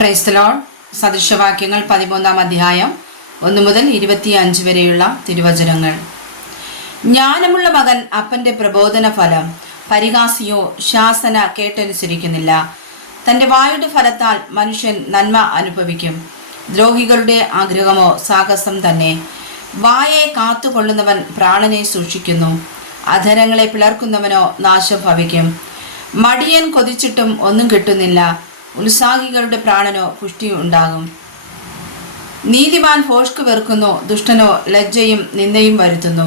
Price the lord. സദൃശവാക്യങ്ങൾ 13-ാം അധ്യായം 1 മുതൽ 25 വരെയുള്ള തിരുവചനങ്ങൾ. ജ്ഞാനമുള്ള മകൻ അപ്പന്റെ പ്രബോധന ഫലം, പരിഹാസിയോ ശാസന കേട്ടനുസരിക്കുന്നില്ല. തന്റെ വായുടെ ഫലത്താൽ മനുഷ്യൻ നന്മ അനുഭവിക്കും. ദ്രോഹികളുടെ ആഗ്രഹമോ സാഹസം തന്നെ. വായെ കാത്തുകൊള്ളുന്നവൻ പ്രാണനെ സൂക്ഷിക്കുന്നു, അധരങ്ങളെ പിളർക്കുന്നവനോ നാശം ഭവിക്കും. മടിയൻ കൊതിച്ചിട്ടും ഒന്നും കിട്ടുന്നില്ല, ഉത്സാഹികളുടെ പ്രാണനോ പുഷ്ടി ഉണ്ടാകും. നീതിമാൻ ഭോഷ്ക് വെറുക്കുന്നു, ദുഷ്ടനോ ലജ്ജയും നിന്ദയും വരുത്തുന്നു.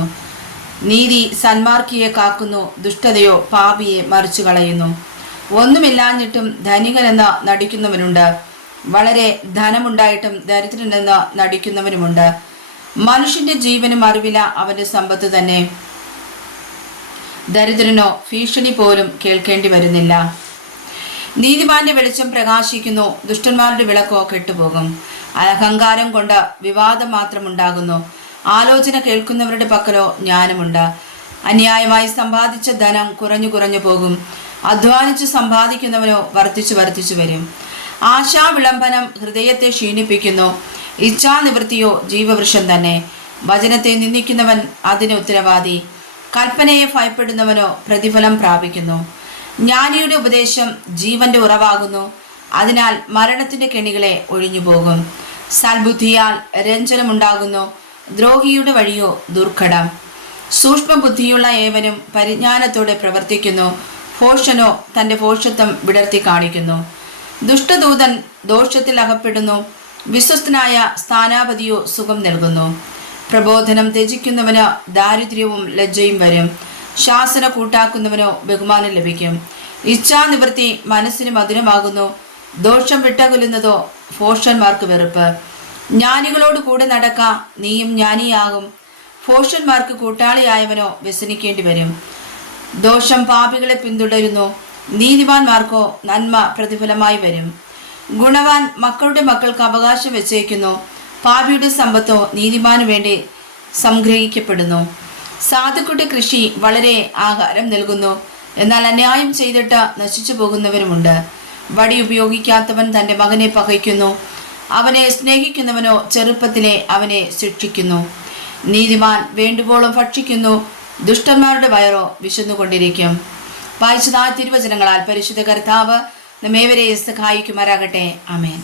നീതി സന്മാർക്കിയെ കാക്കുന്നു, ദുഷ്ടതയോ പാപിയെ മറിച്ചു കളയുന്നു. ഒന്നുമില്ലാഞ്ഞിട്ടും ധനികനെന്ന് നടിക്കുന്നവനുണ്ട്, വളരെ ധനമുണ്ടായിട്ടും ദരിദ്രനെന്ന് നടിക്കുന്നവനുമുണ്ട്. മനുഷ്യന്റെ ജീവനും അറിവില അവന്റെ സമ്പത്ത് തന്നെ. ദരിദ്രനോ ഭീഷണി പോലും കേൾക്കേണ്ടി വരുന്നില്ല. നീതിമാന്റെ വെളിച്ചം പ്രകാശിക്കുന്നു, ദുഷ്ടന്മാരുടെ വിളക്കോ കെട്ടുപോകും. അഹങ്കാരം കൊണ്ട് വിവാദം മാത്രമുണ്ടാകുന്നു, ആലോചന കേൾക്കുന്നവരുടെ പക്കലോ ജ്ഞാനമുണ്ട്. അന്യായമായി സമ്പാദിച്ച ധനം കുറഞ്ഞു കുറഞ്ഞു പോകും, അധ്വാനിച്ച് സമ്പാദിക്കുന്നവനോ വർദ്ധിച്ചു വരും. ആശാവിളംബനം ഹൃദയത്തെ ക്ഷീണിപ്പിക്കുന്നു, ഇച്ഛാനിവൃത്തിയോ ജീവവൃക്ഷം തന്നെ. വചനത്തെ നിന്ദിക്കുന്നവൻ അതിന് ഉത്തരവാദി, കൽപ്പനയെ ഭയപ്പെടുന്നവനോ പ്രതിഫലം പ്രാപിക്കുന്നു. ജ്ഞാനിയുടെ ഉപദേശം ജീവന്റെ ഉറവാകുന്നു, അതിനാൽ മരണത്തിന്റെ കെണികളെ ഒഴിഞ്ഞുപോകും. സൽബുദ്ധിയാൽ രഞ്ജനമുണ്ടാകുന്നു, ദ്രോഹിയുടെ വഴിയോ ദുർഘടം. സൂക്ഷ്മബുദ്ധിയുള്ള ഏവനും പരിജ്ഞാനത്തോടെ പ്രവർത്തിക്കുന്നു, ഭോഷനോ തന്റെ ഭോഷത്വം വിടർത്തി കാണിക്കുന്നു. ദുഷ്ടദൂതൻ ദോഷത്തിൽ അകപ്പെടുന്നു, വിശ്വസ്തനായ സ്ഥാനാപതിയോ സുഖം നൽകുന്നു. പ്രബോധനം ത്യജിക്കുന്നവന് ദാരിദ്ര്യവും ലജ്ജയും വരും, ശാസന കൂട്ടാക്കുന്നവനോ ബഹുമാനം ലഭിക്കും. ഇച്ഛാനിവൃത്തി മനസ്സിന് മധുരമാകുന്നു, ദോഷം വിട്ടകൊല്ലുന്നതോ ഭോഷന്മാർക്ക് വെറുപ്പ്. ജ്ഞാനികളോട് കൂടെ നടക്ക, നീയും ജ്ഞാനിയാകും. ഭോഷന്മാർക്ക് കൂട്ടാളിയായവനോ വ്യസനിക്കേണ്ടി വരും. ദോഷം പാപികളെ പിന്തുടരുന്നു, നീതിമാന്മാർക്കോ നന്മ പ്രതിഫലമായി വരും. ഗുണവാൻ മക്കളുടെ മക്കൾക്ക് അവകാശം വെച്ചേക്കുന്നു, പാപിയുടെ സമ്പത്തോ നീതിമാനു വേണ്ടി സംഗ്രഹിക്കപ്പെടുന്നു. സാധുക്കളുടെ കൃഷി വളരെ ആഹാരം നൽകുന്നു, എന്നാൽ അന്യായം ചെയ്തിട്ട് നശിച്ചു പോകുന്നവരുമുണ്ട്. വടി ഉപയോഗിക്കാത്തവൻ തൻ്റെ മകനെ പകയ്ക്കുന്നു, അവനെ സ്നേഹിക്കുന്നവനോ ചെറുപ്പത്തിലെ അവനെ ശിക്ഷിക്കുന്നു. നീതിമാൻ വേണ്ടുവോളം ഭക്ഷിക്കുന്നു, ദുഷ്ടന്മാരുടെ വയറോ വിശന്നുകൊണ്ടിരിക്കും. വായിച്ചതായ തിരുവചനങ്ങളാൽ പരിശുദ്ധ കർത്താവ് നമ്മേവരെ സഹായിക്കുമാറാകട്ടെ. ആമേൻ.